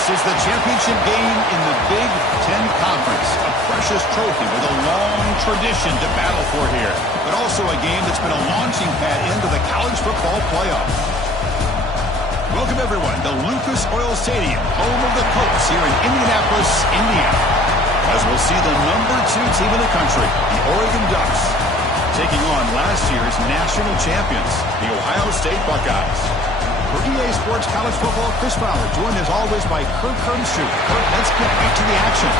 This is the championship game in the Big Ten Conference. A precious trophy with a long tradition to battle for here. But also a game that's been a launching pad into the college football playoff. Welcome, everyone, to Lucas Oil Stadium, home of the Colts here in Indianapolis, Indiana. As we'll see the #2 team in the country, the Oregon Ducks, taking on last year's national champions, the Ohio State Buckeyes. For EA Sports College Football, Chris Fowler, joined as always by Kirk Curtis. Kirk, let's get right to the action.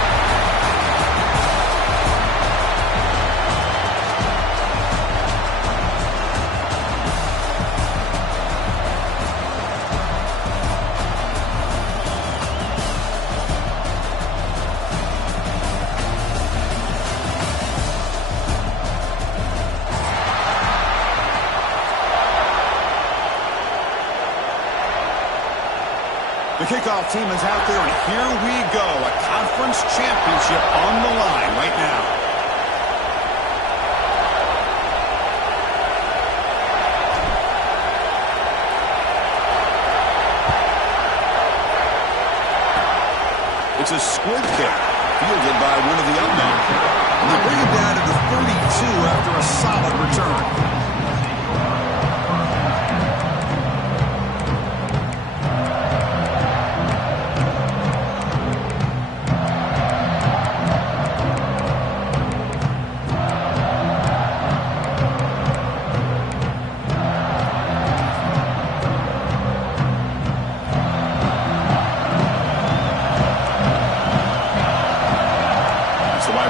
The kickoff team is out there, and here we go. A conference championship on the line right now. It's a squib kick, fielded by one of the unknown. And they bring it down to the 32 after a solid return.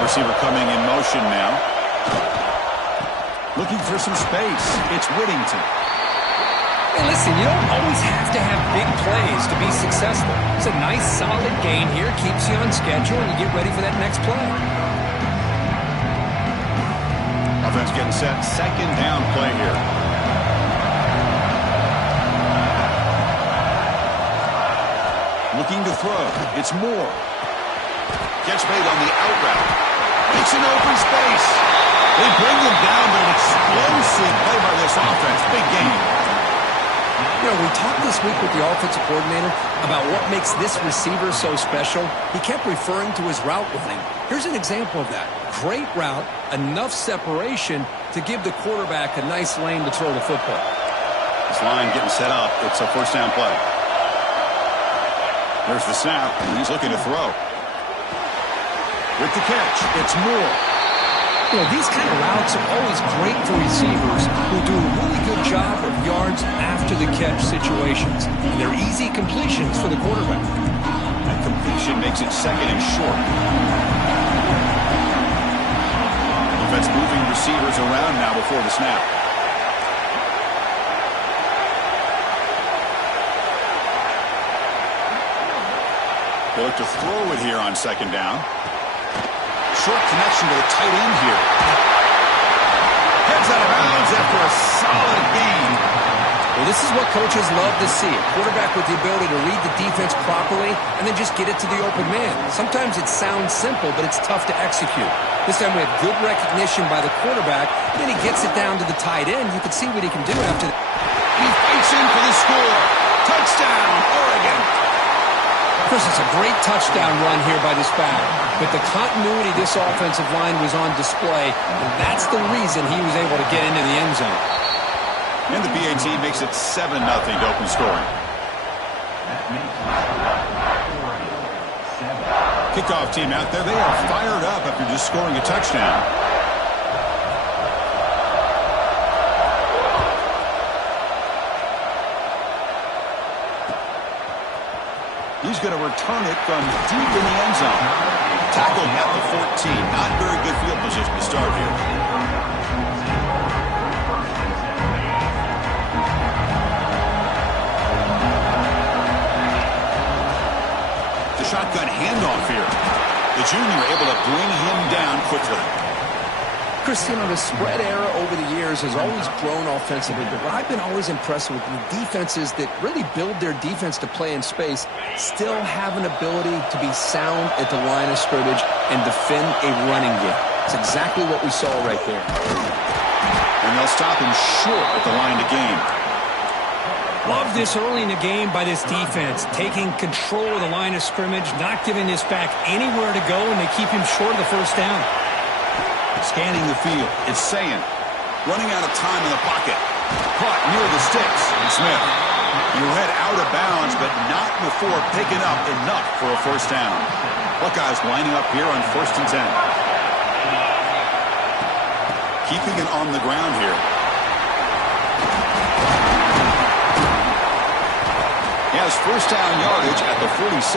Receiver coming in motion now. Looking for some space. It's Whittington. Hey, listen, you don't always have to have big plays to be successful. It's a nice, solid gain here. Keeps you on schedule, and you get ready for that next play. Offense getting set. Second down play here. Looking to throw. It's Moore. Catch made on the out route. It's an open space. They bring them down, but an explosive play by this offense. Big game. You know, we talked this week with the offensive coordinator about what makes this receiver so special. He kept referring to his route running. Here's an example of that. Great route, enough separation to give the quarterback a nice lane to throw the football. This line getting set up. It's a first down play. There's the snap, and he's looking to throw. With the catch, it's Moore. You know, these kind of routes are always great for receivers who do a really good job of yards after the catch situations. And they're easy completions for the quarterback. That completion makes it second and short. Defense moving receivers around now before the snap. They look to throw it here on second down. Short connection to the tight end here. Heads out of bounds after a solid gain. Well, this is what coaches love to see. A quarterback with the ability to read the defense properly and then just get it to the open man. Sometimes it sounds simple, but it's tough to execute. This time we have good recognition by the quarterback. Then he gets it down to the tight end. You can see what he can do after that. He fights in for the score. Touchdown, Oregon. Chris, it's a great touchdown run here by this back. But the continuity of this offensive line was on display, and that's the reason he was able to get into the end zone. And the BAT makes it 7-0 to open scoring. Kickoff team out there, they are fired up after just scoring a touchdown. He's going to return it from deep in the end zone. Tackled at the 14. Not very good field position to start here. The shotgun handoff here. The junior able to bring him down quickly. Chris, you know, the spread era over the years has always grown offensively, but what I've been always impressed with the defenses that really build their defense to play in space still have an ability to be sound at the line of scrimmage and defend a running game. It's exactly what we saw right there. And they'll stop him short at the line to gain. Love this early in the game by this defense, taking control of the line of scrimmage, not giving this back anywhere to go, and they keep him short of the first down. Scanning the field, it's Sayin. Running out of time in the pocket. Caught near the sticks. And Smith. You head out of bounds, but not before picking up enough for a first down. Buckeyes lining up here on 1st and 10. Keeping it on the ground here. He has first down yardage at the 46.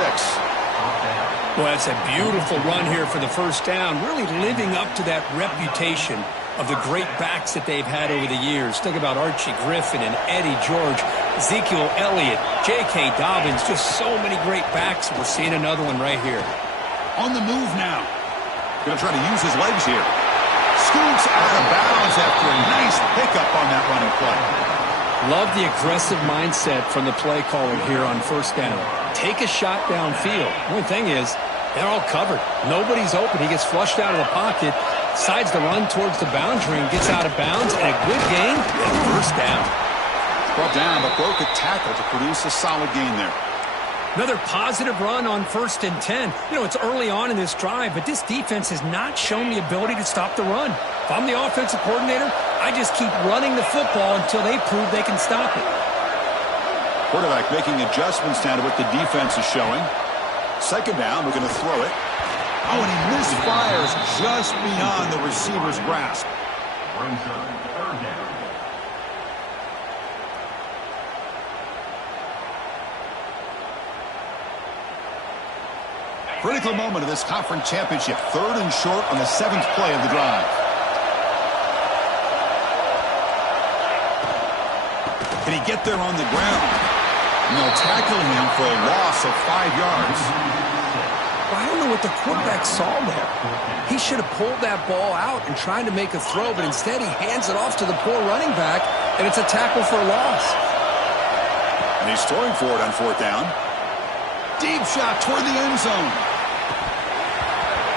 Well, that's a beautiful run here for the first down, really living up to that reputation of the great backs that they've had over the years. Think about Archie Griffin and Eddie George, Ezekiel Elliott, J.K. Dobbins, just so many great backs. We're seeing another one right here. On the move now. Going to try to use his legs here. Scoots out of bounds after a nice pickup on that running play. Love the aggressive mindset from the play caller here on first down. Take a shot downfield. One thing is, they're all covered. Nobody's open. He gets flushed out of the pocket, decides to run towards the boundary and gets out of bounds, and a good gain and first down. Brought down, but broke a tackle to produce a solid gain there. Another positive run on 1st and 10. You know, it's early on in this drive, but this defense has not shown the ability to stop the run. If I'm the offensive coordinator, I just keep running the football until they prove they can stop it. Quarterback making adjustments now to what the defense is showing. Second down, we're going to throw it. Oh, and he misfires just beyond the receiver's grasp. Critical moment of this conference championship. 3rd and short on the 7th play of the drive. Can he get there on the ground? And they'll tackle him for a loss of 5 yards. Well, I don't know what the quarterback saw there. He should have pulled that ball out and tried to make a throw, but instead he hands it off to the poor running back, and it's a tackle for a loss. And he's throwing for it on 4th down. Deep shot toward the end zone.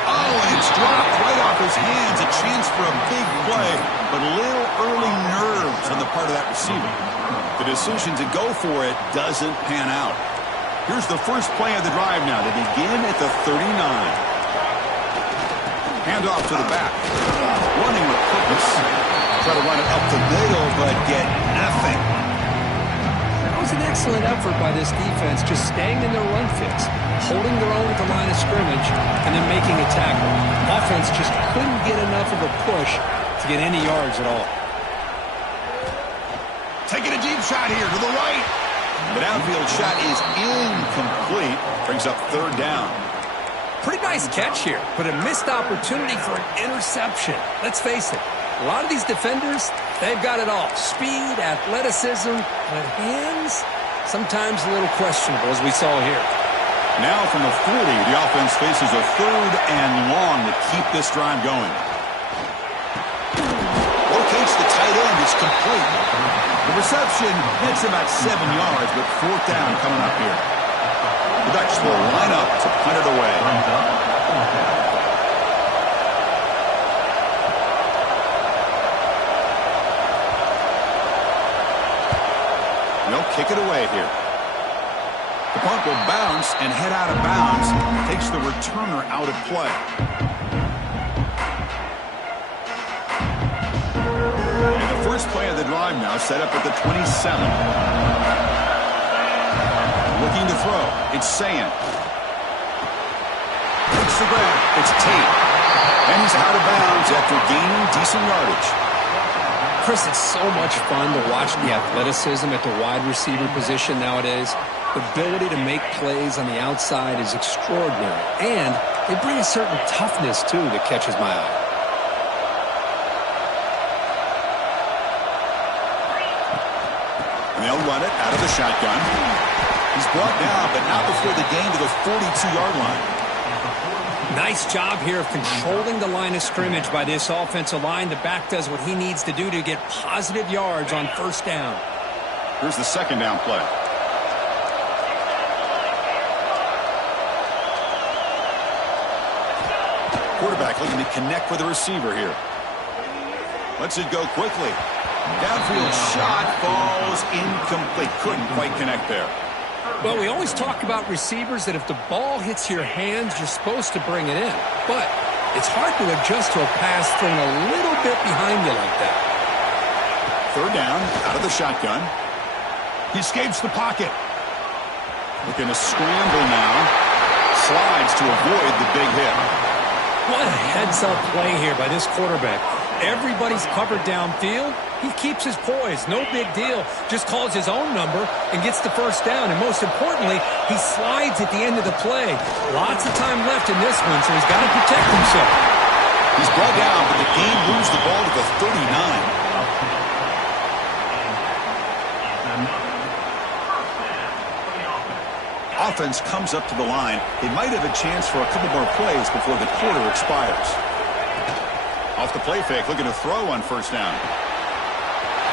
Oh, and it's dropped right off his hands. A chance for a big play, but a little early nerves on the part of that receiver. The decision to go for it doesn't pan out. Here's the first play of the drive now to begin at the 39. Handoff to the back. Running with purpose. Try to run it up the middle, but get nothing. That was an excellent effort by this defense, just staying in their run fits, holding their own at the line of scrimmage, and then making a tackle. Offense just couldn't get enough of a push to get any yards at all. Taking a deep shot here to the right. The downfield shot is incomplete. Brings up 3rd down. Pretty nice catch here, but a missed opportunity for an interception. Let's face it, a lot of these defenders, they've got it all. Speed, athleticism, but hands, sometimes a little questionable, as we saw here. Now from the 40, the offense faces a 3rd and long to keep this drive going. Locates the tight end. It's complete. The reception hits about 7 yards, but 4th down coming up here. The Ducks will line up to punt it away. They'll kick it away here. The punt will bounce and head out of bounds. Takes the returner out of play. And the first play of the drive now set up at the 27. Looking to throw. It's Sayin. Takes the grab. It's Tate. And he's out of bounds after gaining decent yardage. Chris, it's so much fun to watch the athleticism at the wide receiver position nowadays. The ability to make plays on the outside is extraordinary. And they bring a certain toughness, too, that catches my eye. And they'll run it out of the shotgun. He's brought down, but not before the gain to the 42-yard line. Nice job here of controlling the line of scrimmage by this offensive line. The back does what he needs to do to get positive yards on 1st down. Here's the 2nd down play. Quarterback looking to connect with the receiver here. Lets it go quickly. Downfield shot falls incomplete. Couldn't quite connect there. Well, we always talk about receivers that if the ball hits your hands, you're supposed to bring it in. But it's hard to adjust to a pass thrown a little bit behind you like that. Third down, out of the shotgun. He escapes the pocket. Looking to scramble now. Slides to avoid the big hit. What a heads-up play here by this quarterback. Everybody's covered downfield. He keeps his poise. No big deal. Just calls his own number and gets the first down. And most importantly, he slides at the end of the play. Lots of time left in this one, so he's got to protect himself. He's brought down, but the game moves the ball to the 39. Offense comes up to the line. They might have a chance for a couple more plays before the quarter expires. Off the play fake, looking to throw on first down.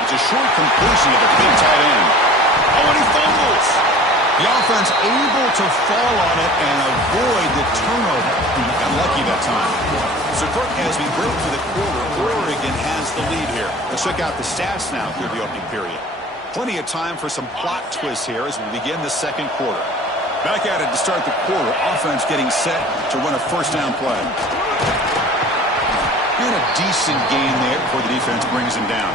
It's a short completion of the big tight end. Oh, and he fumbles. The offense able to fall on it and avoid the turnover. Got lucky that time. So, Kirk, as we break for the quarter, Oregon has the lead here. Let's check out the stats now through the opening period. Plenty of time for some plot twists here as we begin the second quarter. Back at it to start the quarter. Offense getting set to run a first down play. And a decent gain there before the defense brings him down.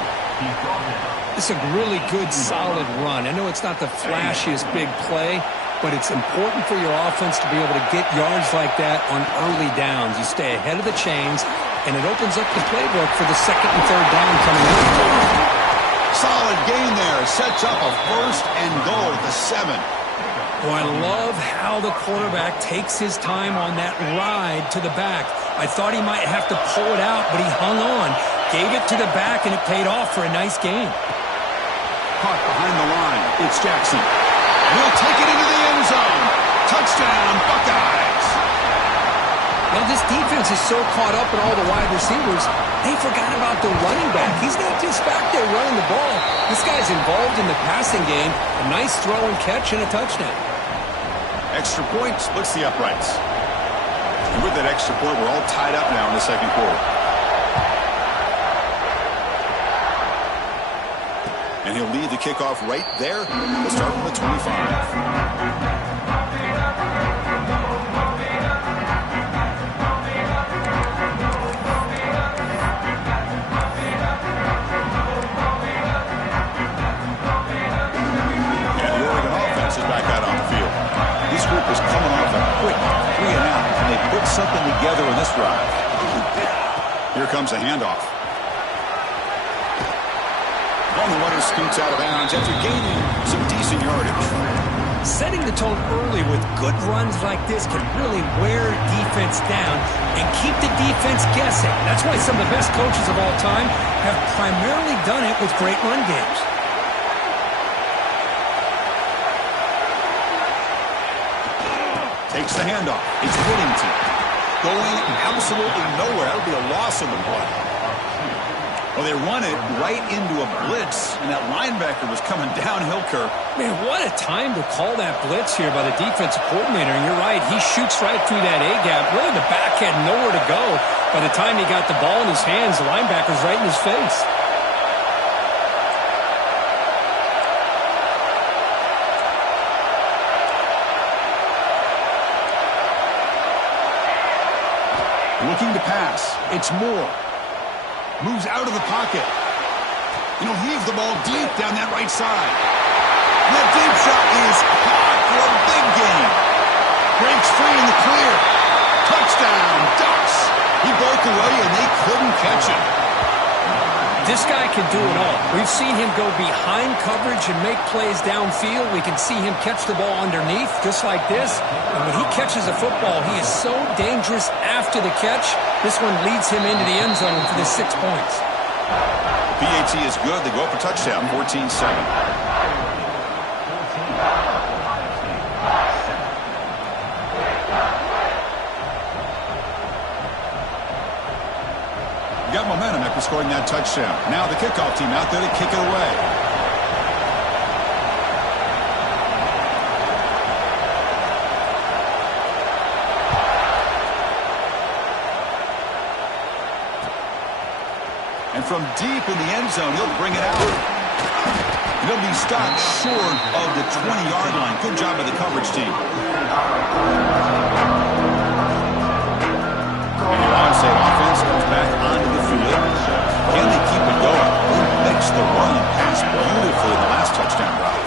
It's a really good, solid run. I know it's not the flashiest big play, but it's important for your offense to be able to get yards like that on early downs. You stay ahead of the chains, and it opens up the playbook for the second and third down coming up. Solid gain there. Sets up a first and goal at the 7. Oh, I love how the quarterback takes his time on that ride to the back. I thought he might have to pull it out, but he hung on. Gave it to the back, and it paid off for a nice gain. Caught behind the line. It's Jackson. He'll take it into the end zone. Touchdown, Buckeyes. Now, this defense is so caught up in all the wide receivers, they forgot about the running back. He's not just back there running the ball. This guy's involved in the passing game. A nice throw and catch and a touchdown. Extra point splits the uprights. And with that extra point, we're all tied up now in the second quarter. And he'll lead the kickoff right there. We'll start from the 25. Back out on the field. This group is coming off a quick 3 and out, and they put something together in this drive. Here comes a handoff. On the runner scoots out of bounds after gaining some decent yardage. Setting the tone early with good runs like this can really wear defense down and keep the defense guessing. That's why some of the best coaches of all time have primarily done it with great run games. Takes the handoff. It's Whittington. Going absolutely nowhere. That would be a loss on the play. Well, they run it right into a blitz, and that linebacker was coming downhill, Kirk. Man, what a time to call that blitz here by the defensive coordinator. And you're right, he shoots right through that A-gap. Really, the back had nowhere to go. By the time he got the ball in his hands, the linebacker's right in his face. Looking to pass. It's Moore. Moves out of the pocket. And he'll heave the ball deep down that right side. That deep shot is caught for a big gain. Breaks free in the clear. Touchdown, Ducks. He broke away and they couldn't catch him. This guy can do it all. We've seen him go behind coverage and make plays downfield. We can see him catch the ball underneath, just like this. And when he catches a football, he is so dangerous after the catch. This one leads him into the end zone for the 6 points. PAT is good. They go up a touchdown, 14-7. Got momentum after scoring that touchdown. Now the kickoff team out there to kick it away. And from deep in the end zone. He'll bring it out. He'll be stopped short of the 20-yard line. Good job by the coverage team. And the Ohio State offense comes back onto the field. Can they keep it going? They mixed the run and pass beautifully in the last touchdown drive.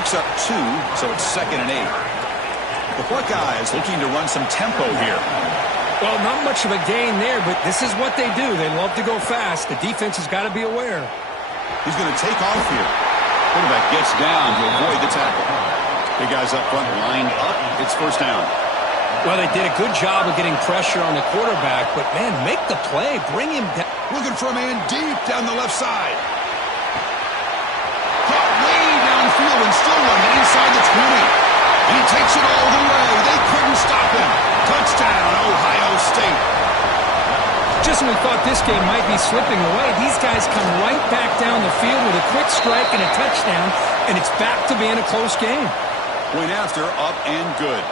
Picks up 2, so it's 2nd and 8. The Buckeyes looking to run some tempo here. Well, not much of a gain there, but this is what they do. They love to go fast. The defense has got to be aware. He's going to take off here. Quarterback gets down to avoid the tackle. Big guys up front lined up. It's first down. Well, they did a good job of getting pressure on the quarterback, but, man, make the play. Bring him down. Looking for a man deep down the left side. Caught way downfield and still running inside the 20. And he takes it all the way. They couldn't stop him. Touchdown, Ohio State. Just when we thought this game might be slipping away, these guys come right back down the field with a quick strike and a touchdown, and it's back to being a close game. Point after, up and good.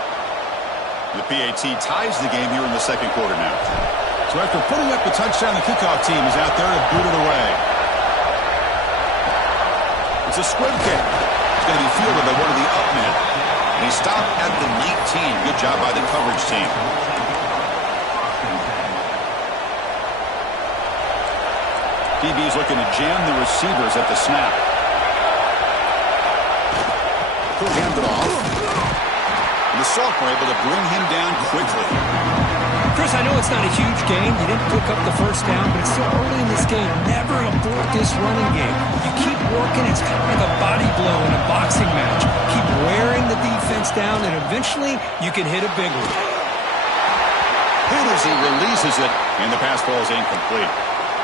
The PAT ties the game here in the second quarter now. So after putting up the touchdown, the kickoff team is out there to boot it away. It's a squib kick. It's going to be fielded by one of the up men. And he stopped at the 19. Good job by the coverage team. DB's looking to jam the receivers at the snap. He'll hand it off. And the Sophomore able to bring him down quickly. Chris, I know it's not a huge game. You didn't pick up the first down, but it's still early in this game. Never abort this running game. You keep working. It's kind of like a body blow in a boxing match. Keep wearing the defense down, and eventually you can hit a big one. Hit as he releases it, and the pass ball is incomplete.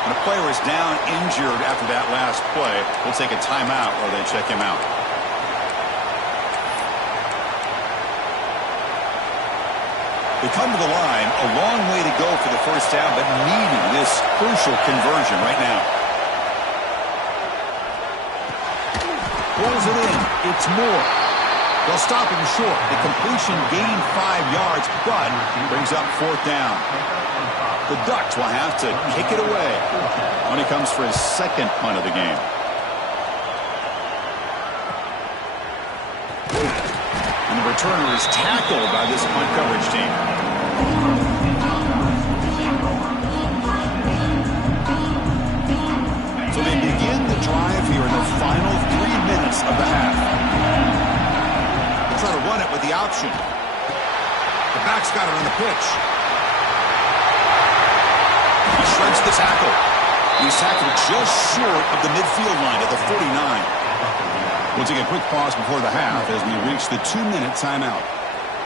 When a player is down injured after that last play, we'll take a timeout while they check him out. They come to the line, a long way to go for the first down, but needing this crucial conversion right now. Pulls it in. It's Moore. They'll stop him short. The completion gained 5 yards, but brings up 4th down. The Ducks will have to kick it away when he comes for his second punt of the game. And the returner is tackled by this punt coverage team. So they begin the drive here in the final 3 minutes of the half. They try to run it with the option. The back's got it on the pitch. He shreds the tackle. He's tackled just short of the midfield line at the 49. We'll take a quick pause before the half as we reach the 2-minute timeout.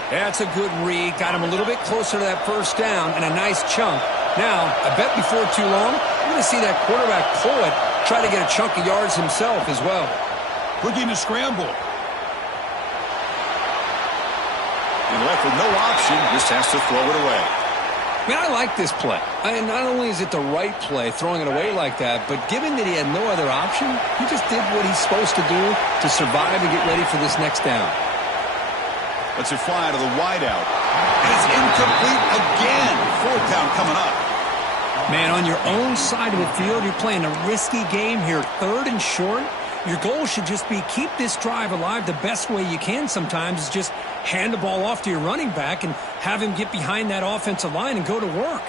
That's a good read. Got him a little bit closer to that first down and a nice chunk. Now, I bet before too long, we're going to see that quarterback pull it, try to get a chunk of yards himself as well. Looking to scramble. And left with no option, just has to throw it away. Man, I like this play. Not only is it the right play, throwing it away like that, but given that he had no other option, he just did what he's supposed to do to survive and get ready for this next down. Lets it fly to the wideout. And it's incomplete again. 4th down coming up. Man, on your own side of the field, you're playing a risky game here. 3rd and short. Your goal should just be keep this drive alive the best way you can sometimes is just hand the ball off to your running back and have him get behind that offensive line and go to work.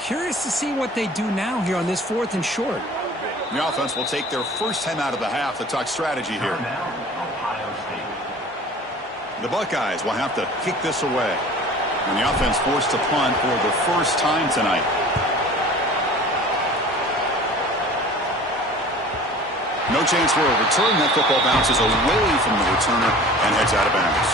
Curious to see what they do now here on this 4th and short. The offense will take their first time out of the half to talk strategy here. The Buckeyes will have to kick this away. And the offense forced to punt for the first time tonight. No chance for a return. That football bounces away from the returner and heads out of bounds.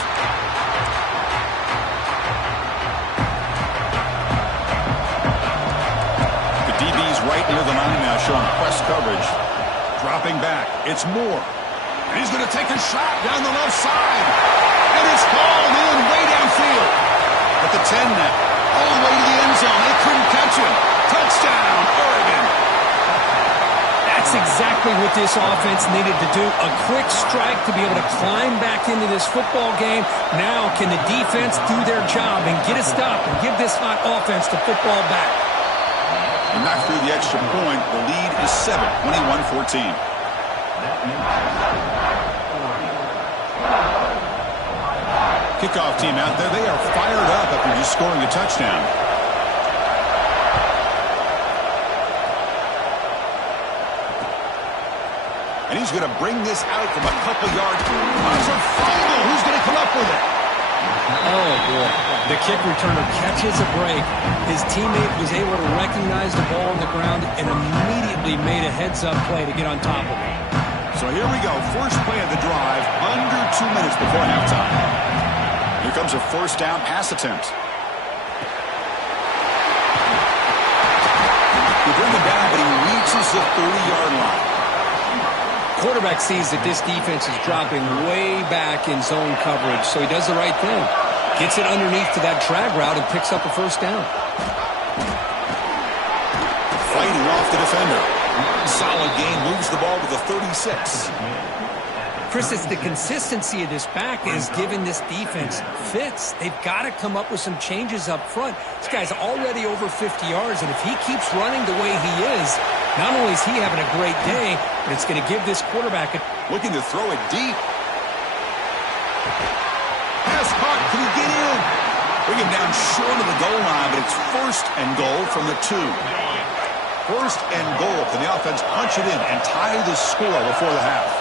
The DB's right near the line now showing press coverage. Dropping back. It's Moore. And he's going to take a shot down the left side. And it's hauled in way downfield. At the 10 now. All the way to the end zone. They couldn't catch him. Touchdown, Oregon. That's exactly what this offense needed to do. A quick strike to be able to climb back into this football game. Now can the defense do their job and get a stop and give this hot offense the football back? And back through the extra point, the lead is 7, 21-14. Kickoff team out there. They are fired up after just scoring a touchdown. And he's going to bring this out from a couple yards. There's a fumble. Who's going to come up with it? Oh, boy. The kick returner catches a break. His teammate was able to recognize the ball on the ground and immediately made a heads-up play to get on top of it. So here we go. First play of the drive, under 2 minutes before halftime. Here comes a first down pass attempt. He brings it down, but he reaches the 30-yard line. Quarterback sees that this defense is dropping way back in zone coverage, so he does the right thing. Gets it underneath to that drag route and picks up a first down. Fighting off the defender. Solid gain, moves the ball to the 36. Chris, it's the consistency of this back is giving this defense fits. They've got to come up with some changes up front. This guy's already over 50 yards, and if he keeps running the way he is, not only is he having a great day, but it's going to give this quarterback looking to throw it deep. Pass caught. Can he get in? Bring him down short of the goal line, but it's first and goal from the 2. First and goal. Can the offense punch it in and tie the score before the half?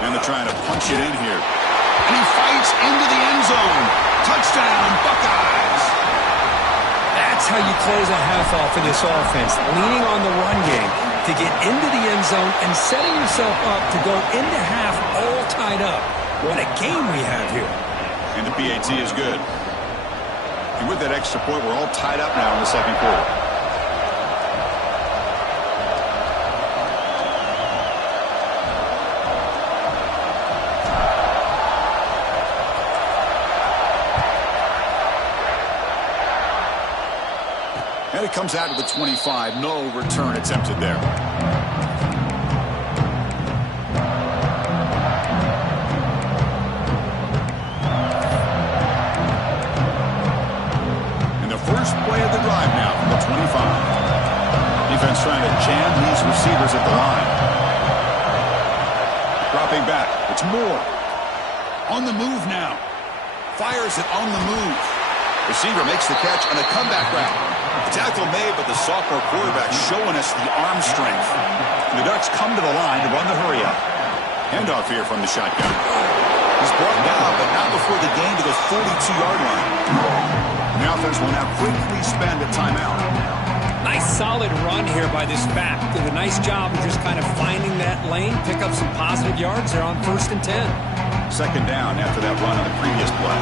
And they're trying to punch it in here. And he fights into the end zone. Touchdown, Buckeyes. That's how you close a half off in this offense, leaning on the run game to get into the end zone and setting yourself up to go into half all tied up. What a game we have here. And the PAT is good. And with that extra point, we're all tied up now in the second quarter. And it comes out to the 25. No return attempted there. And the first play of the drive now from the 25. Defense trying to jam these receivers at the line. Dropping back. It's Moore. On the move now. Fires it on the move. Receiver makes the catch on a comeback route. The tackle made, but the sophomore quarterback showing us the arm strength. And the Ducks come to the line to run the hurry-up. Handoff here from the shotgun. He's brought down, but not before the gain to the 42-yard line. And the offense will now quickly spend a timeout. Nice solid run here by this back. Did a nice job of just kind of finding that lane, pick up some positive yards. They're on 1st and 10. Second down after that run on the previous play.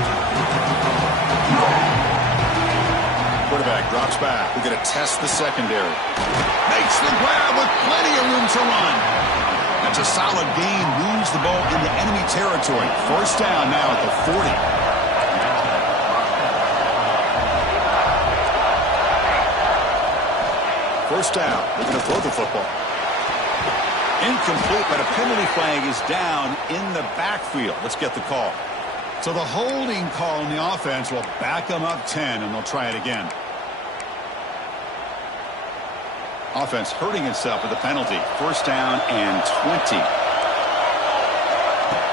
Quarterback drops back. We're going to test the secondary. Makes the grab with plenty of room to run. That's a solid gain. Moves the ball into enemy territory. First down now at the 40. First down. They're going to throw the football. Incomplete, but a penalty flag is down in the backfield. Let's get the call. So the holding call on the offense will back them up 10, and they'll try it again. Offense hurting itself with the penalty. First down and 20.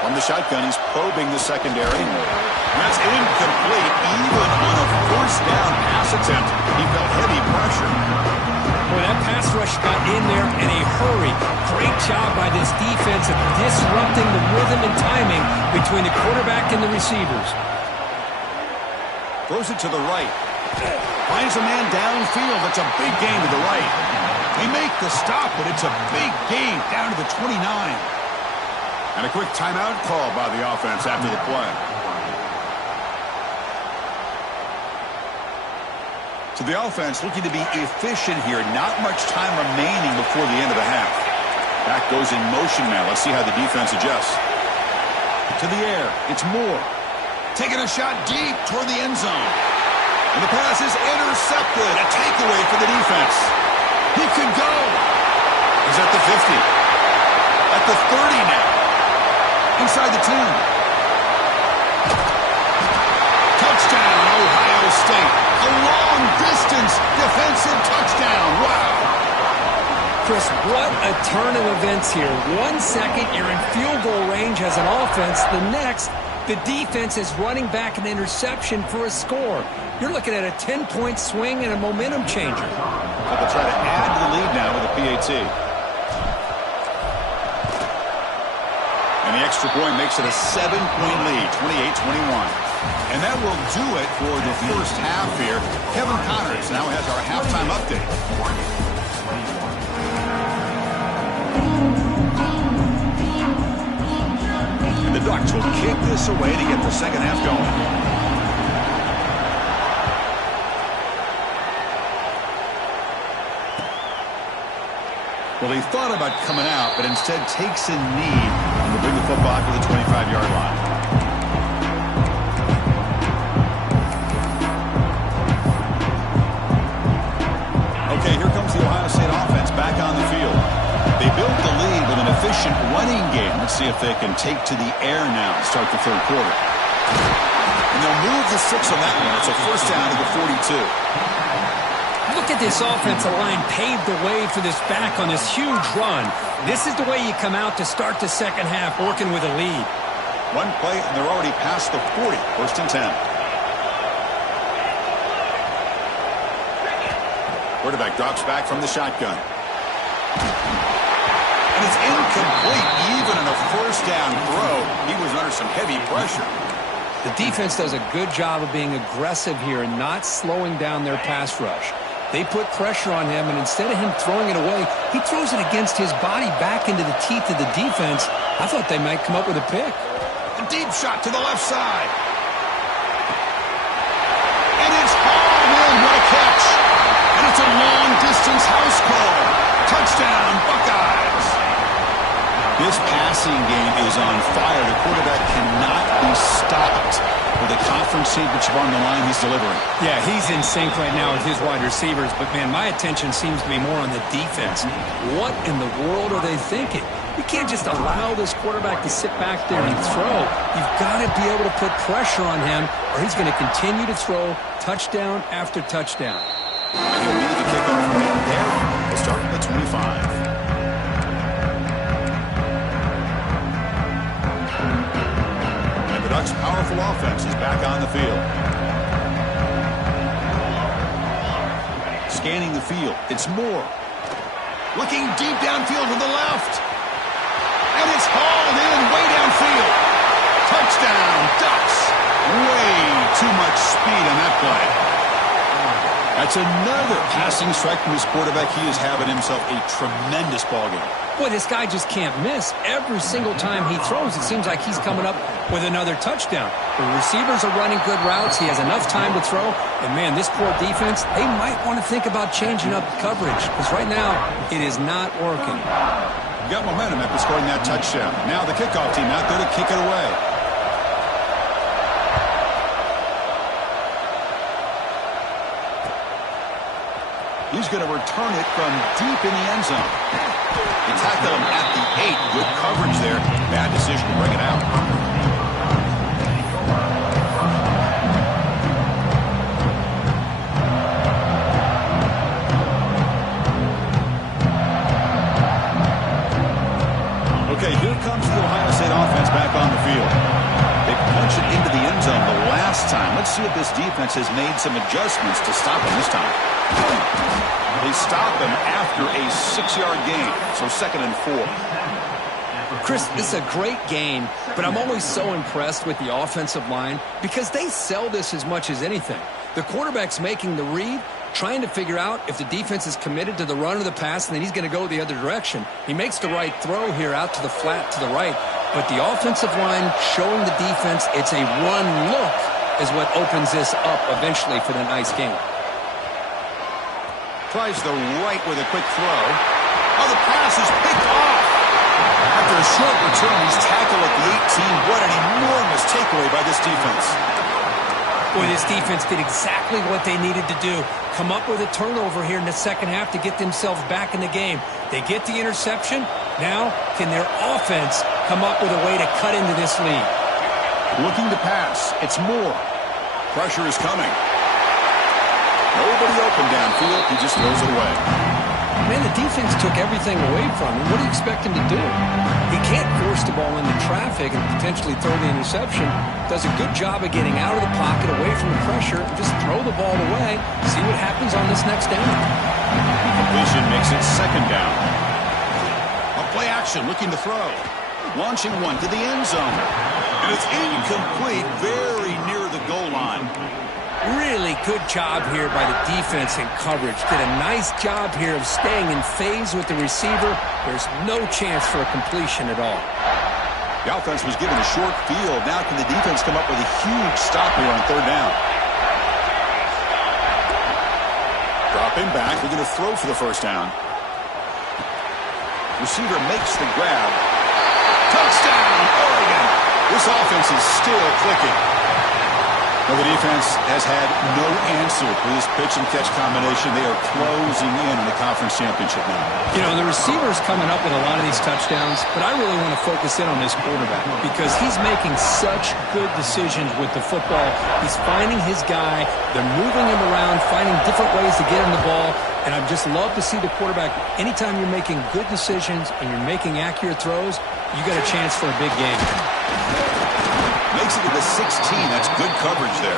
From the shotgun, he's probing the secondary. That's incomplete. Even on a first down pass attempt, he felt heavy pressure. Boy, that pass rush got in there in a hurry. Great job by this defense of disrupting the rhythm and timing between the quarterback and the receivers. Throws it to the right. Finds a man downfield. That's a big gain to the right. They make the stop, but it's a big gain down to the 29. And a quick timeout call by the offense after the play. So the offense looking to be efficient here. Not much time remaining before the end of the half. Back goes in motion now. Let's see how the defense adjusts. To the air. It's Moore. Taking a shot deep toward the end zone. And the pass is intercepted. A takeaway for the defense. He could go. He's at the 50. At the 30 now. Inside the 10. Touchdown, Ohio State. A long distance. Defensive touchdown. Wow. Chris, what a turn of events here. 1 second, you're in field goal range as an offense. The next, the defense is running back an interception for a score. You're looking at a 10-point swing and a momentum changer. So they'll try to add to the lead now with a PAT. And the extra point makes it a 7-point lead, 28-21. And that will do it for the first half here. Kevin Connors now has our halftime update. And the Ducks will kick this away to get the second half going. Well, he thought about coming out, but instead takes a knee and will bring the football to the 25-yard line. Okay, here comes the Ohio State offense back on the field. They built the lead with an efficient running game. Let's see if they can take to the air now to start the third quarter. And they'll move the 6 on that one. It's a first down to the 42. Look at this offensive line paved the way for this back on this huge run. This is the way you come out to start the second half, working with a lead. One play, and they're already past the 40. First and 10. Quarterback drops back from the shotgun. And it's incomplete, even in a first down throw. He was under some heavy pressure. The defense does a good job of being aggressive here and not slowing down their pass rush. They put pressure on him, and instead of him throwing it away, he throws it against his body back into the teeth of the defense. I thought they might come up with a pick. A deep shot to the left side. And it's hauled in. What a catch. And it's a long-distance house call. Touchdown, Buckeyes. This passing game is on fire. The quarterback cannot be stopped. With a conference championship on the line, he's delivering. Yeah, he's in sync right now with his wide receivers. But, man, my attention seems to be more on the defense. What in the world are they thinking? You can't just allow this quarterback to sit back there and throw. You've got to be able to put pressure on him, or he's going to continue to throw touchdown after touchdown. And he'll need the kickoff right there. We'll start at the 25. Ducks' powerful offense is back on the field. Scanning the field, it's Moore. Looking deep downfield to the left. And it's hauled in way downfield. Touchdown, Ducks. Way too much speed on that play. That's another passing strike from his quarterback. He is having himself a tremendous ballgame. Boy, this guy just can't miss. Every single time he throws, it seems like he's coming up with another touchdown. The receivers are running good routes. He has enough time to throw. And, man, this poor defense, they might want to think about changing up coverage because right now it is not working. Got momentum after scoring that touchdown. Now the kickoff team out there to kick it away. He's going to return it from deep in the end zone. They tackle him at the 8. Good coverage there. Bad decision to bring it out. Okay, here comes the Ohio State offense back on the field. They punch it into the end zone the last time. Let's see if this defense has made some adjustments to stop him this time. They stop him after a 6-yard gain, so 2nd and 4. Chris, this is a great game, but I'm always so impressed with the offensive line because they sell this as much as anything. The quarterback's making the read, trying to figure out if the defense is committed to the run or the pass, and then he's going to go the other direction. He makes the right throw here out to the flat to the right, but the offensive line showing the defense it's a run look is what opens this up eventually for the nice game. Tries the right with a quick throw. Oh, the pass is picked off. After a short return, he's tackled at the 18. What an enormous takeaway by this defense. Boy, this defense did exactly what they needed to do. Come up with a turnover here in the second half to get themselves back in the game. They get the interception. Now, can their offense come up with a way to cut into this lead? Looking to pass. It's Moore. Pressure is coming. Nobody open downfield. He just throws it away. Man, the defense took everything away from him. What do you expect him to do? He can't force the ball into traffic and potentially throw the interception. Does a good job of getting out of the pocket, away from the pressure, and just throw the ball away. See what happens on this next down. Completion makes it second down. A play action looking to throw. Launching one to the end zone. And it's incomplete, very near the goal line. Really good job here by the defense in coverage. Did a nice job here of staying in phase with the receiver. There's no chance for a completion at all. The offense was given a short field. Now can the defense come up with a huge stop here on third down? Dropping back. They're going to throw for the first down. Receiver makes the grab. Touchdown, Oregon. This offense is still clicking. Well, the defense has had no answer for this pitch-and-catch combination. They are closing in the conference championship now. You know, the receiver's coming up with a lot of these touchdowns, but I really want to focus in on this quarterback because he's making such good decisions with the football. He's finding his guy. They're moving him around, finding different ways to get him the ball, and I just love to see the quarterback. Anytime you're making good decisions and you're making accurate throws, you got a chance for a big game. Makes it to the 16. That's good coverage there.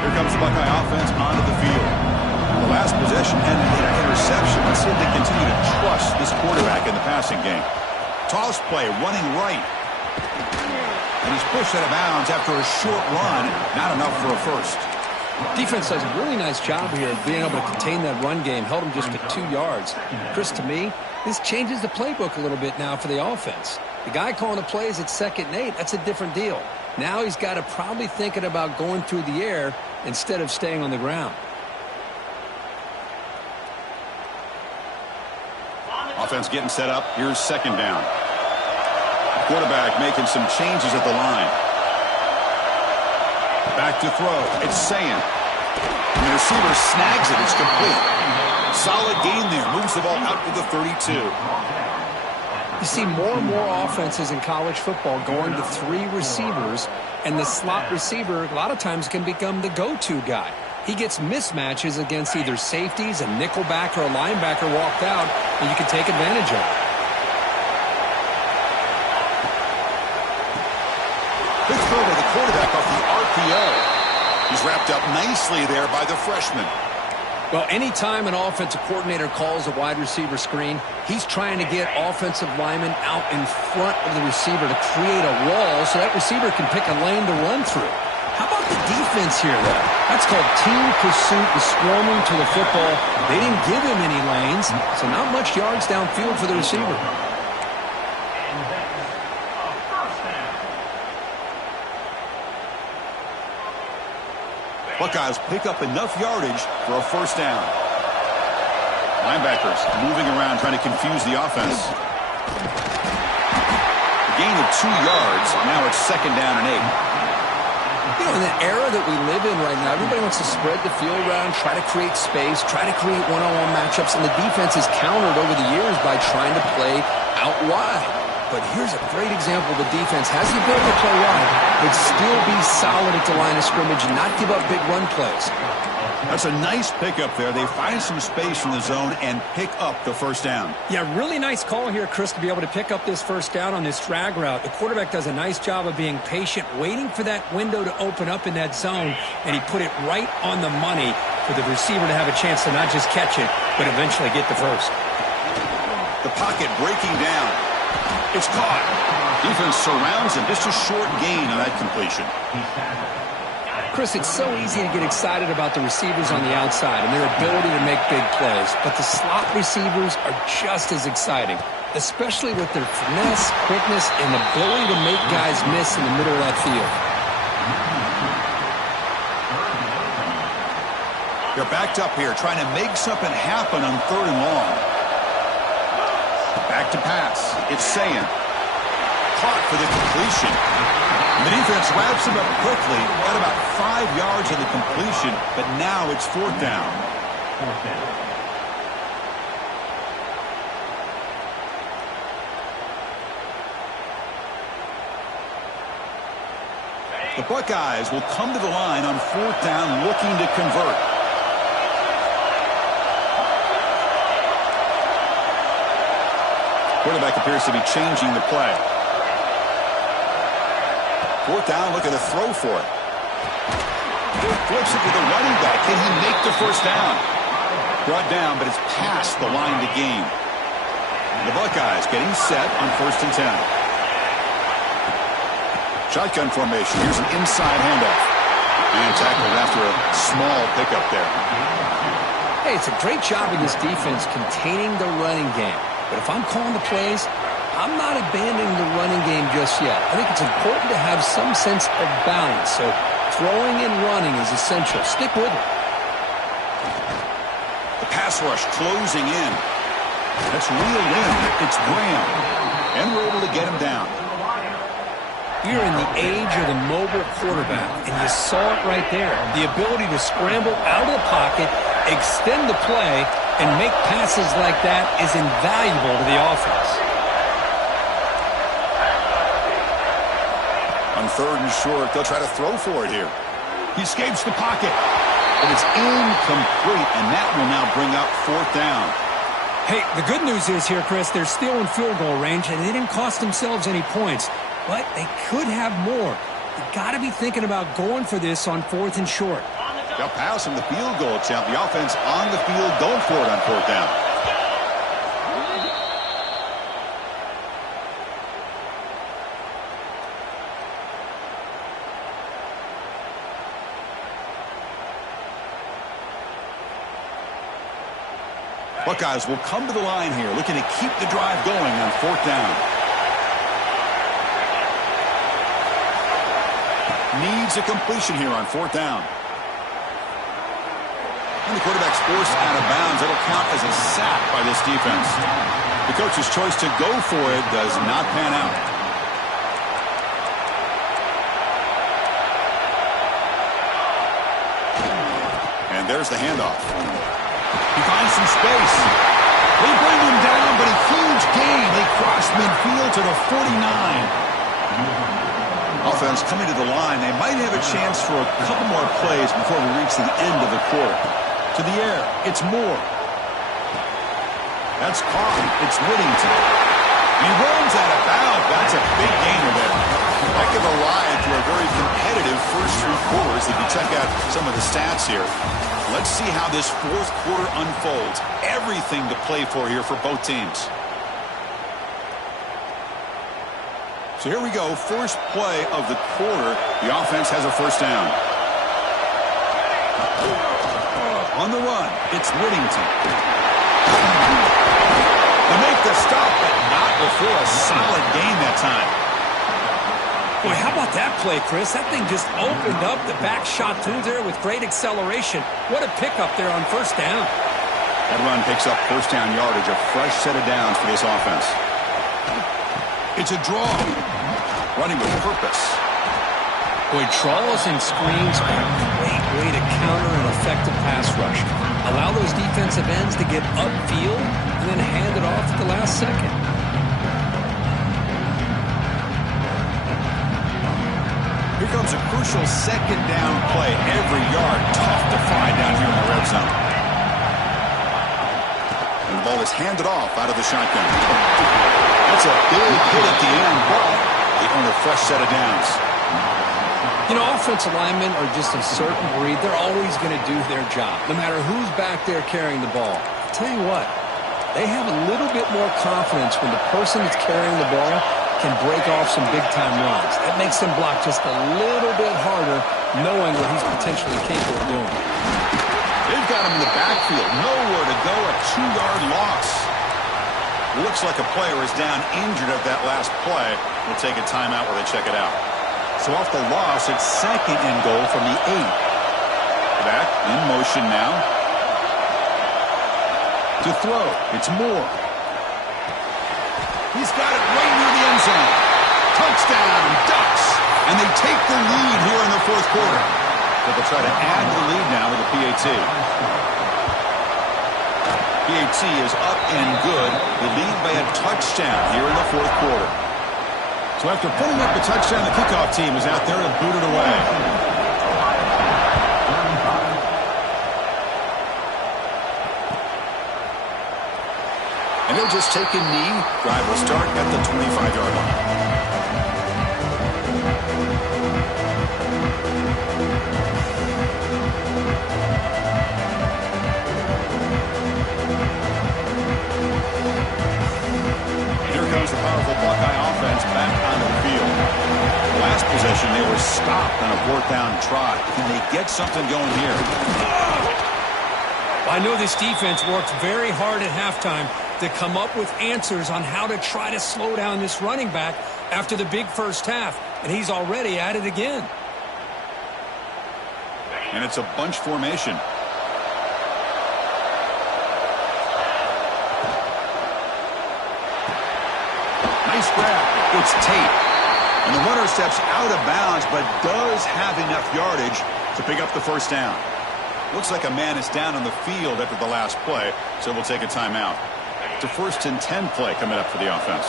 Here comes the Buckeye offense onto the field. The last possession ended in an interception. Let's see if they continue to trust this quarterback in the passing game. Toss play, running right. And he's pushed out of bounds after a short run. Not enough for a first. Defense does a really nice job here of being able to contain that run game. Held him just to 2 yards. Chris, to me, this changes the playbook a little bit now for the offense. The guy calling the plays at 2nd and 8, that's a different deal. Now he's got to probably thinking about going through the air instead of staying on the ground. Offense getting set up. Here's second down. Quarterback making some changes at the line. Back to throw. It's Sayan. And the receiver snags it. It's complete. Solid gain there. Moves the ball out to the 32. You see more and more offenses in college football going to 3 receivers, and the slot receiver a lot of times can become the go-to guy. He gets mismatches against either safeties, a nickelback, or a linebacker walked out, and you can take advantage of it. Big throw by the quarterback off the RPO. He's wrapped up nicely there by the freshman. Well, anytime an offensive coordinator calls a wide receiver screen, he's trying to get offensive linemen out in front of the receiver to create a wall so that receiver can pick a lane to run through. How about the defense here, though? That's called team pursuit and swarming to the football. They didn't give him any lanes, so not much yards downfield for the receiver. Buckeyes pick up enough yardage for a first down. Linebackers moving around trying to confuse the offense. A gain of 2 yards. Now it's second down and 8. You know, in the era that we live in right now, everybody wants to spread the field around, try to create space, try to create one-on-one matchups, and the defense is countered over the years by trying to play out wide. But here's a great example. The defense has the ability to play wide, but still be solid at the line of scrimmage and not give up big run plays. That's a nice pickup there. They find some space in the zone and pick up the first down. Yeah, really nice call here, Chris, to be able to pick up this first down on this drag route. The quarterback does a nice job of being patient, waiting for that window to open up in that zone, and he put it right on the money for the receiver to have a chance to not just catch it, but eventually get the first. The pocket breaking down. It's caught. Defense surrounds him. Just a short gain on that completion. Chris, it's so easy to get excited about the receivers on the outside and their ability to make big plays, but the slot receivers are just as exciting, especially with their finesse, quickness, and ability to make guys miss in the middle of that field. They're backed up here, trying to make something happen on third and long. Back to pass. It's Sayan. caught for the completion. The defense wraps him up quickly. Got about 5 yards of the completion, but now it's 4th down. The Buckeyes will come to the line on 4th down looking to convert. Quarterback appears to be changing the play. 4th down, looking to throw for it. Flips it to the running back. Can he make the 1st down? Brought down, but it's past the line to gain. The Buckeyes getting set on 1st and 10. Shotgun formation. Here's an inside handoff. And tackled after a small pickup there. Hey, it's a great job of this defense containing the running game. But if I'm calling the plays, I'm not abandoning the running game just yet. I think it's important to have some sense of balance. So throwing and running is essential. Stick with it. The pass rush closing in. That's reeled in. It's Graham. And we're able to get him down. You're in the age of the mobile quarterback, and you saw it right there. The ability to scramble out of the pocket, extend the play, and make passes like that is invaluable to the offense. On 3rd and short, they'll try to throw for it here. He escapes the pocket, but it's incomplete, and that will now bring up 4th down. Hey, the good news is here, Chris, they're still in field goal range, and they didn't cost themselves any points. But they could have more. You got to be thinking about going for this on 4th and short. They'll pass him the field goal attempt. The offense on the field going for it on 4th down. Buckeyes will come to the line here, looking to keep the drive going on 4th down. Needs a completion here on 4th down. And the quarterback's forced out of bounds. It'll count as a sack by this defense. The coach's choice to go for it does not pan out. And there's the handoff. He finds some space. They bring him down, but a huge gain. They cross midfield to the 49. Offense coming to the line. They might have a chance for a couple more plays before we reach the end of the quarter. To the air, it's Moore. That's caught. It's Whittington. He runs out of bounds. That's a big gainer there. Heck of a ride through a very competitive first 3 quarters. If you check out some of the stats here, let's see how this 4th quarter unfolds. Everything to play for here for both teams. So here we go, first play of the quarter. The offense has a 1st down. On the run, it's Whittington. They make the stop, but not before a solid gain that time. Boy, how about that play, Chris? That thing just opened up the back shot through there with great acceleration. What a pickup there on 1st down. That run picks up 1st down yardage, a fresh set of downs for this offense. It's a draw. Running with purpose. Boy, draws and screens are a great way to counter an effective pass rush. Allow those defensive ends to get upfield and then hand it off at the last second. Here comes a crucial 2nd down play. Every yard tough to find down here in the red zone. And the ball is handed off out of the shotgun. That's a big hit at the end, but they earn a fresh set of downs. You know, offensive linemen are just a certain breed. They're always going to do their job, no matter who's back there carrying the ball. I'll tell you what, they have a little bit more confidence when the person that's carrying the ball can break off some big-time runs. That makes them block just a little bit harder, knowing what he's potentially capable of doing. They've got him in the backfield. Nowhere to go, a 2-yard loss. Looks like a player is down injured at that last play. We'll take a timeout while they check it out. So off the loss, it's 2nd and goal from the 8. Back in motion now. To throw, it's Moore. He's got it right near the end zone. touchdown, Ducks. And they take the lead here in the fourth quarter. So they'll try to add to the lead now with a PAT. PAT is up and good. They lead by a touchdown here in the fourth quarter. So after putting up the touchdown, the kickoff team is out there to boot it away. And they'll just take a knee. Drive will start at the 25-yard line. Here comes the powerful Buckeye offense back onto the field. Last possession, they were stopped on a fourth down trot. Can they get something going here? Well, I know this defense worked very hard at halftime to come up with answers on how to try to slow down this running back after the big first half, and he's already at it again. And it's a bunch formation. Nice grab. It's Tate. And the runner steps out of bounds, but does have enough yardage to pick up the first down. Looks like a man is down on the field after the last play, so we'll take a timeout. It's a 1st and 10 play coming up for the offense.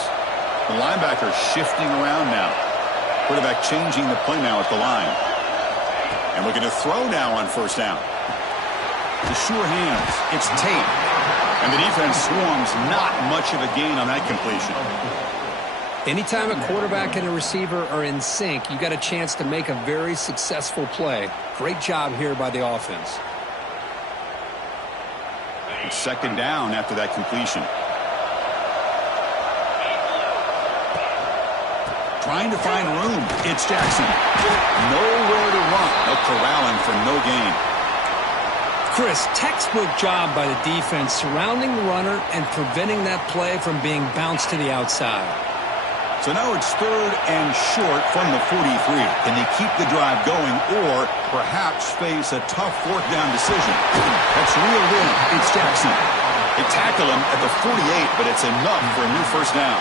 The linebacker shifting around now. Quarterback changing the play now at the line. And looking to throw now on first down. The sure hands. It's Tate. And the defense swarms. Not much of a gain on that completion. Anytime a quarterback and a receiver are in sync, you got a chance to make a very successful play. Great job here by the offense. It's 2nd down after that completion. Trying to find room. It's Jackson. Nowhere to run. No corralling for no gain. Chris, textbook job by the defense surrounding the runner and preventing that play from being bounced to the outside. So now it's 3rd and short from the 43. Can they keep the drive going or perhaps face a tough 4th down decision? That's reeled in. It's Jackson. They tackle him at the 48, but it's enough for a new first down.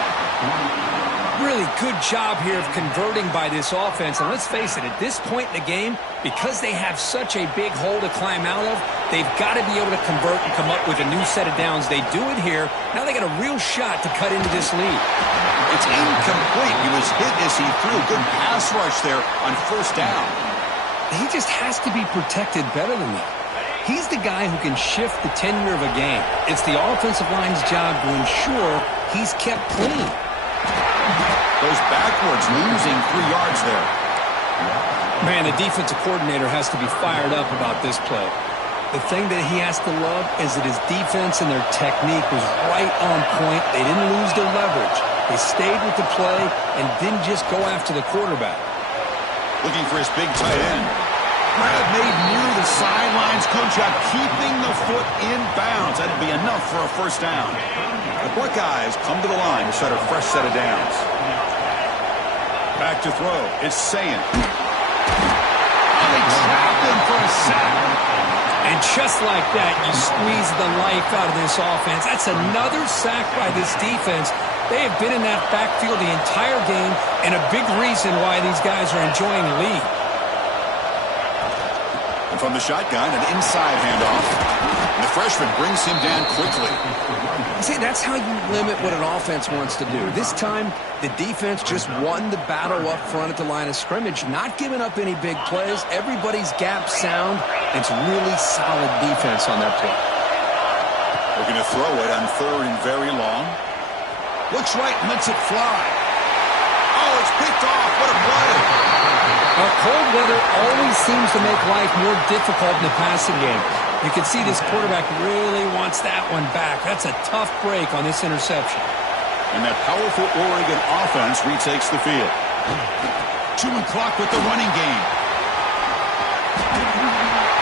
Really good job here of converting by this offense. And let's face it, at this point in the game, because they have such a big hole to climb out of, they've got to be able to convert and come up with a new set of downs. They do it here. Now they got a real shot to cut into this lead. It's incomplete. He was hit as he threw. Good pass rush there on first down. He just has to be protected better than that. He's the guy who can shift the tenure of a game. It's the offensive line's job to ensure he's kept clean. Goes backwards, losing 3 yards there. Man, the defensive coordinator has to be fired up about this play. The thing that he has to love is that his defense and their technique was right on point. They didn't lose their leverage. They stayed with the play and didn't just go after the quarterback. Looking for his big tight end. Grab made near the sidelines. Good job keeping the foot in bounds. That'd be enough for a first down. The Buckeyes come to the line to start a fresh set of downs. Back to throw. It's Sayin. They trapped him for a sack. And just like that, you squeeze the life out of this offense. That's another sack by this defense. They have been in that backfield the entire game, and a big reason why these guys are enjoying the lead. And from the shotgun, an inside handoff. And the freshman brings him down quickly. See, that's how you limit what an offense wants to do. This time, the defense just won the battle up front at the line of scrimmage, not giving up any big plays. Everybody's gap sound. It's really solid defense on that play. Looking to throw it on 3rd and very long. Looks right, lets it fly. Oh, it's picked off. What a play. Cold weather always seems to make life more difficult in the passing game. You can see this quarterback really wants that one back. That's a tough break on this interception. And that powerful Oregon offense retakes the field. Chewing clock with the running game.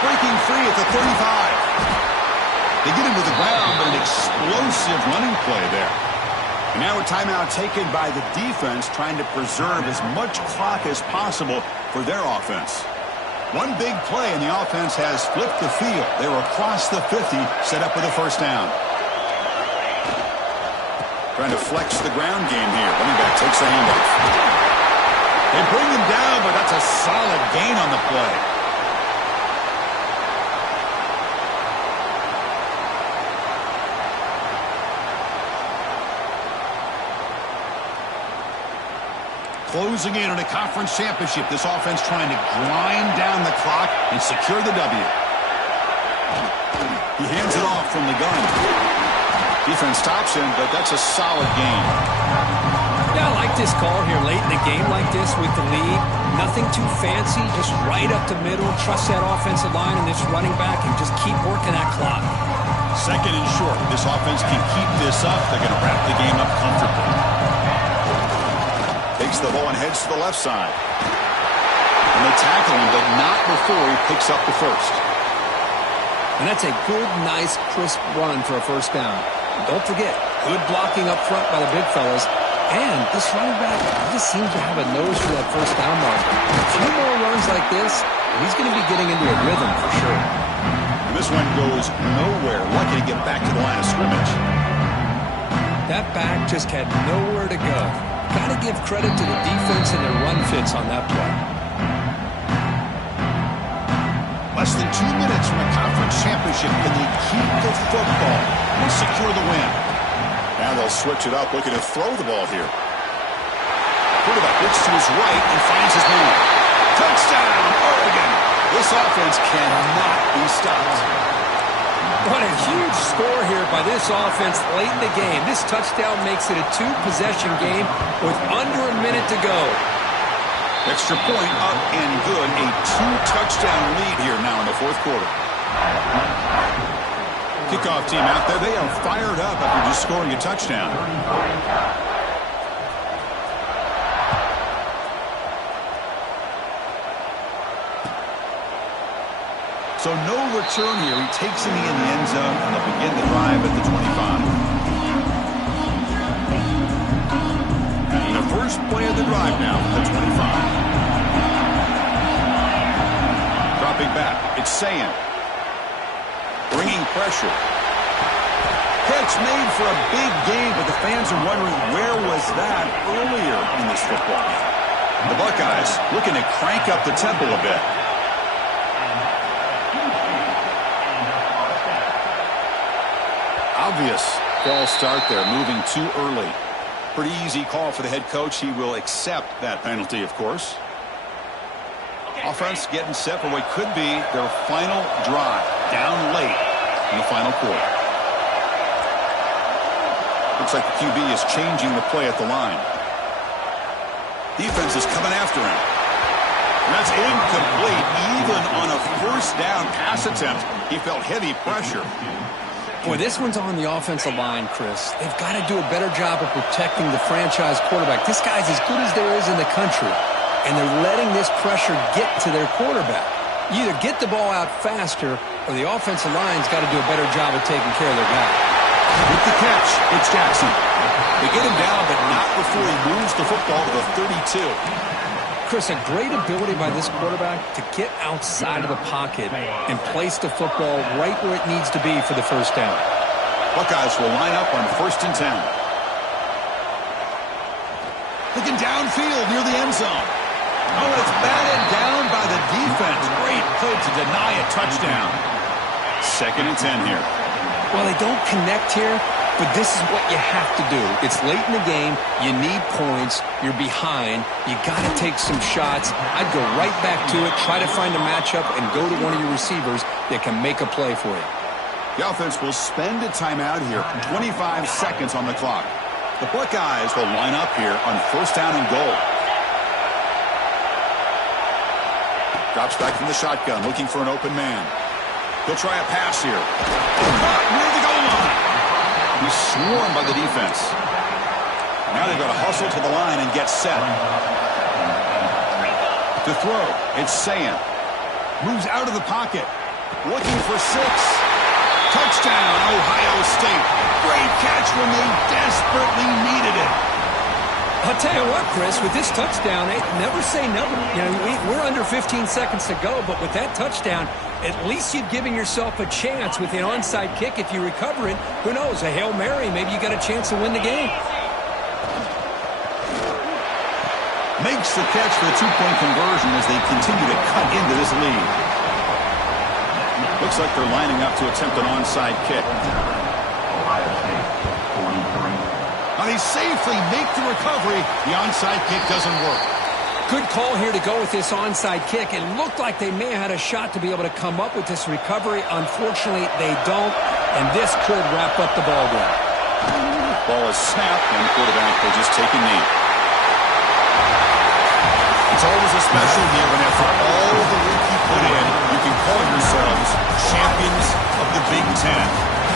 Breaking free at the 35. They get him to the ground, but an explosive running play there. And now a timeout taken by the defense, trying to preserve as much clock as possible for their offense. One big play, and the offense has flipped the field. They were across the 50, set up with a first down. Trying to flex the ground game here. Running back takes the handoff. They bring him down, but that's a solid gain on the play. Closing in on a conference championship, this offense trying to grind down the clock and secure the W. He hands it off from the gun. Defense stops him, but that's a solid gain. Yeah, I like this call here late in the game like this with the lead. Nothing too fancy, just right up the middle. Trust that offensive line and this running back and just keep working that clock. Second and short. This offense can keep this up. They're going to wrap the game up comfortably. Takes the ball and heads to the left side. And they tackle him, but not before he picks up the first. And that's a good, nice, crisp run for a first down. Don't forget, good blocking up front by the big fellas. And this running back just seems to have a nose for that first down mark. A few more runs like this, and he's going to be getting into a rhythm for sure. And this one goes nowhere. Lucky to get back to the line of scrimmage. That back just had nowhere to go. Got to give credit to the defense and their run fits on that play. Less than 2 minutes from a conference championship. Can they keep the football and secure the win? Now they'll switch it up, looking to throw the ball here. Quarterback looks to his right and finds his man. Touchdown, Oregon! This offense cannot be stopped. What a huge score here by this offense late in the game. This touchdown makes it a two-possession game with under a minute to go. Extra point up and good. A two-touchdown lead here now in the fourth quarter. Kickoff team out there. They are fired up after just scoring a touchdown. So no return here. He takes it in the end zone, and they'll begin the drive at the 25. And the first play of the drive now at the 25. Dropping back. It's Sayan. Bringing pressure. Catch made for a big gain, but the fans are wondering where was that earlier in this football game. The Buckeyes looking to crank up the tempo a bit. Obvious false start there, moving too early. Pretty easy call for the head coach. He will accept that penalty, of course. Offense getting set for what could be their final drive, down late in the final quarter. Looks like the QB is changing the play at the line. Defense is coming after him. And that's incomplete. Even on a first down pass attempt, he felt heavy pressure. Boy, this one's on the offensive line, Chris. They've got to do a better job of protecting the franchise quarterback. This guy's as good as there is in the country, and they're letting this pressure get to their quarterback. You either get the ball out faster, or the offensive line's got to do a better job of taking care of their guy. With the catch, it's Jackson. They get him down, but not before he moves the football to the 32. Chris, a great ability by this quarterback to get outside of the pocket and place the football right where it needs to be for the first down. Buckeyes will line up on 1st and 10. Looking downfield near the end zone. Oh, it's batted down by the defense. Great play to deny a touchdown. 2nd and 10 here. Well, they don't connect here, but this is what you have to do. It's late in the game. You need points. You're behind. You got to take some shots. I'd go right back to it, try to find a matchup, and go to one of your receivers that can make a play for you. The offense will spend a timeout here. 25 seconds on the clock. The Buckeyes will line up here on 1st down and goal. Drops back from the shotgun, looking for an open man. He'll try a pass here. Caught near the goal line. He's swarmed by the defense. Now they've got to hustle to the line and get set. To throw, it's Sayan. Moves out of the pocket. Looking for 6. Touchdown, Ohio State. Great catch when they desperately needed it. I'll tell you what, Chris, with this touchdown, never say never. You know, we're under 15 seconds to go, but with that touchdown, at least you've given yourself a chance with an onside kick. If you recover it, who knows, a Hail Mary, maybe you got a chance to win the game. Makes the catch for the two-point conversion as they continue to cut into this lead. Looks like they're lining up to attempt an onside kick. Now they safely make the recovery. The onside kick doesn't work. Good call here to go with this onside kick. It looked like they may have had a shot to be able to come up with this recovery. Unfortunately, they don't, and this could wrap up the ball game. Ball is snapped, and the quarterback will just take a knee. It's always a special year when after all the work you put in, you can call yourselves champions of the Big Ten.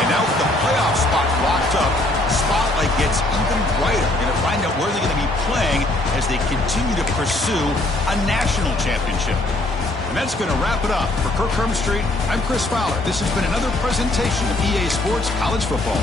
And now with the playoff spot locked up, spotlight gets even brighter. We're going to find out where they're going to be playing as they continue to pursue a national championship. And that's going to wrap it up. For Kirk Street, I'm Chris Fowler. This has been another presentation of EA Sports College Football.